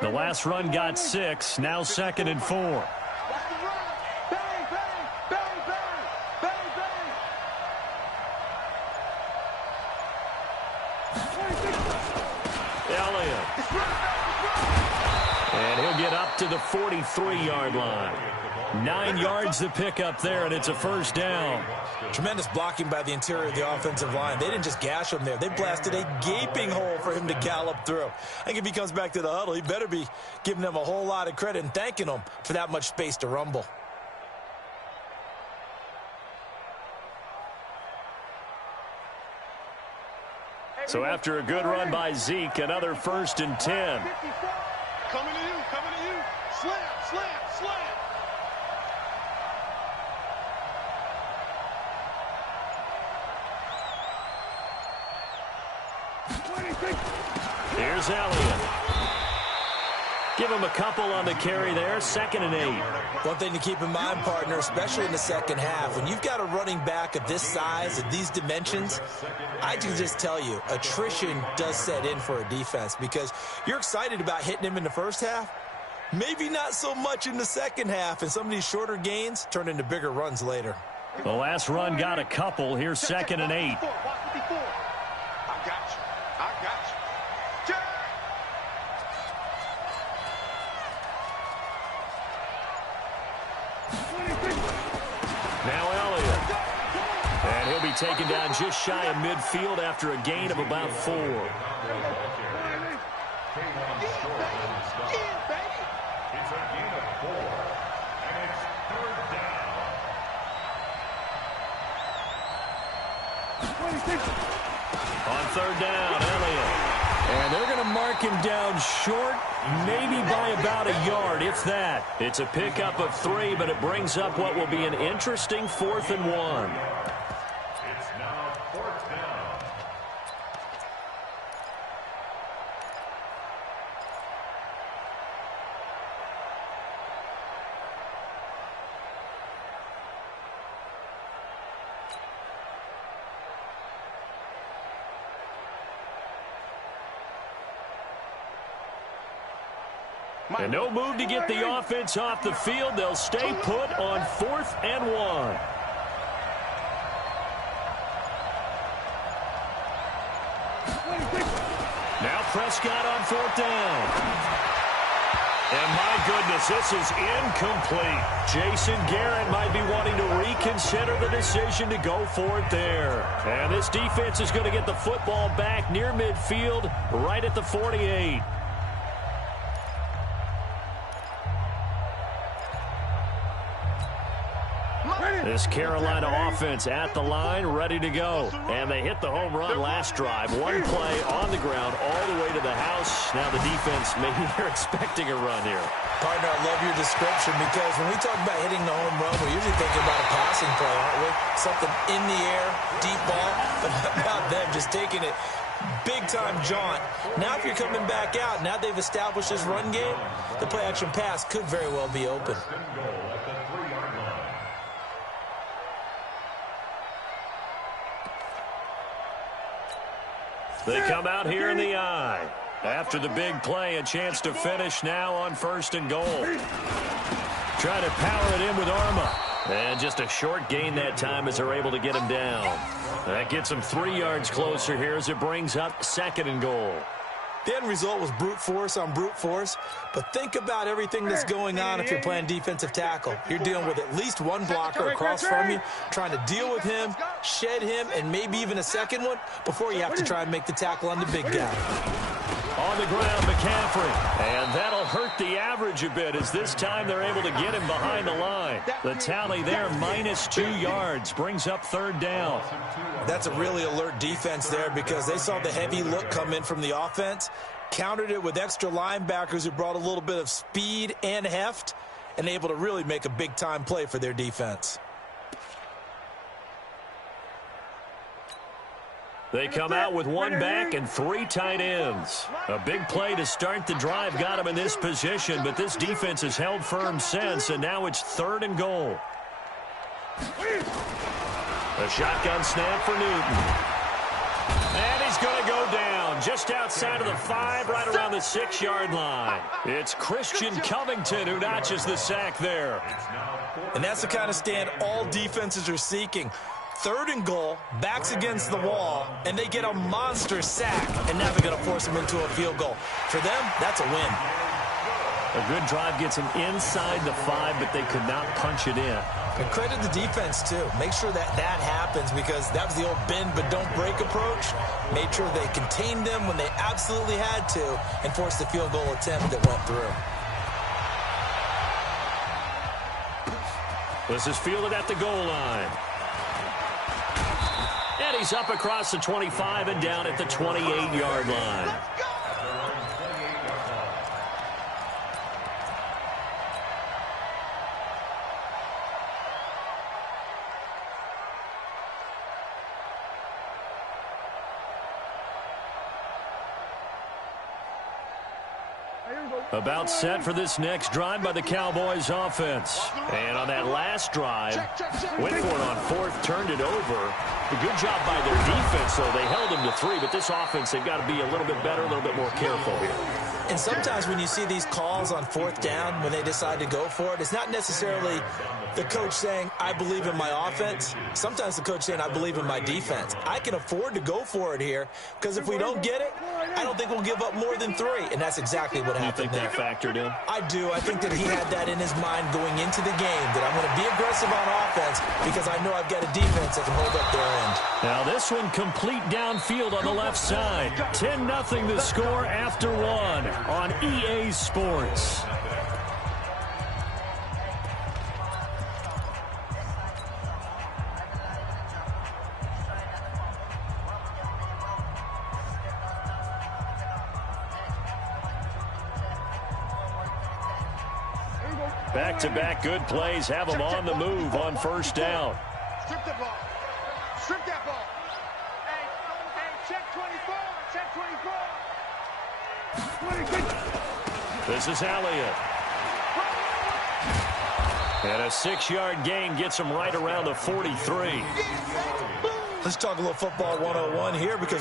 The last run got 6, now 2nd and 4. And he'll get up to the 43-yard line. 9 yards to pick up there, and it's a first down. Tremendous blocking by the interior of the offensive line. They didn't just gash him there. They blasted a gaping hole for him to gallop through. I think if he comes back to the huddle, he better be giving them a whole lot of credit and thanking them for that much space to rumble. So after a good run by Zeke, another 1st and 10. Coming to you, coming to you. Slam, slam, slam. Here's Elliott. Give him a couple on the carry there, 2nd and 8. One thing to keep in mind, partner, especially in the second half, when you've got a running back of this size, of these dimensions, I can just tell you, attrition does set in for a defense because you're excited about hitting him in the first half, maybe not so much in the second half, and some of these shorter gains turn into bigger runs later. The last run got a couple. Here's 2nd and 8. I got you. I got you. Now Elliott. And he'll be taken down just shy of midfield after a gain of about 4. On 3rd down, Elliott. And they're going to mark him down short, maybe by about a yard, if that. It's a pickup of 3, but it brings up what will be an interesting 4th and 1. It's now 4th down. And no move to get the offense off the field. They'll stay put on 4th and 1. Now Prescott on 4th down. And my goodness, this is incomplete. Jason Garrett might be wanting to reconsider the decision to go for it there. And this defense is going to get the football back near midfield, right at the 48. This Carolina offense at the line, ready to go. And they hit the home run last drive. One play on the ground all the way to the house. Now the defense, maybe they're expecting a run here. Partner, I love your description because when we talk about hitting the home run, we're usually thinking about a passing play, aren't we? Something in the air, deep ball. But how about them just taking it big-time jaunt? Now if you're coming back out, now they've established this run game, the play-action pass could very well be open. They come out here in the eye. After the big play, a chance to finish now on 1st and goal. Trying to power it in with Arma. And just a short gain that time as they're able to get him down. That gets him 3 yards closer here as it brings up 2nd and goal. The end result was brute force on brute force, but think about everything that's going on if you're playing defensive tackle. You're dealing with at least one blocker across from you, trying to deal with him, shed him, and maybe even a second one before you have to try and make the tackle on the big guy. On the ground, McCaffrey. And that'll hurt the average a bit as this time they're able to get him behind the line. The tally there, minus 2 yards, brings up 3rd down. That's a really alert defense there because they saw the heavy look come in from the offense, countered it with extra linebackers who brought a little bit of speed and heft, and able to really make a big-time play for their defense. They come out with 1 back and 3 tight ends. A big play to start the drive got him in this position, but this defense has held firm since, and now it's 3rd and goal. A shotgun snap for Newton. And he's going to go down just outside of the 5, right around the 6-yard line. It's Christian Covington who notches the sack there. And that's the kind of stand all defenses are seeking. 3rd and goal, backs against the wall, and they get a monster sack, and now they're going to force them into a field goal. For them, that's a win. A good drive gets them inside the 5, but they could not punch it in. And credit the defense, too. Make sure that happens, because that was the old bend but don't break approach. Made sure they contained them when they absolutely had to and forced the field goal attempt that went through. This is fielded at the goal line. And he's up across the 25 and down at the 28-yard line. About set for this next drive by the Cowboys offense. And on that last drive, went for it on 4th, turned it over. A good job by their defense, though. They held them to 3, but this offense, they've got to be a little bit better, a little bit more careful here. And sometimes when you see these calls on 4th down, when they decide to go for it, it's not necessarily the coach saying, I believe in my offense. Sometimes the coach saying, I believe in my defense. I can afford to go for it here, because if we don't get it, I don't think we'll give up more than 3. And that's exactly what happened there. You think that factored in? I do. I think that he had that in his mind going into the game, that I'm going to be aggressive on offense because I know I've got a defense that can hold up their end. Now this one complete downfield on the left side. 10-0 the score after 1 on EA Sports. Back-to-back good plays have them on the move on 1st down. Strip the ball. Strip that ball. Hey, check 24. Check 24. This is Elliott. And a 6-yard gain gets him right around the 43. Let's talk a little football 101 here, because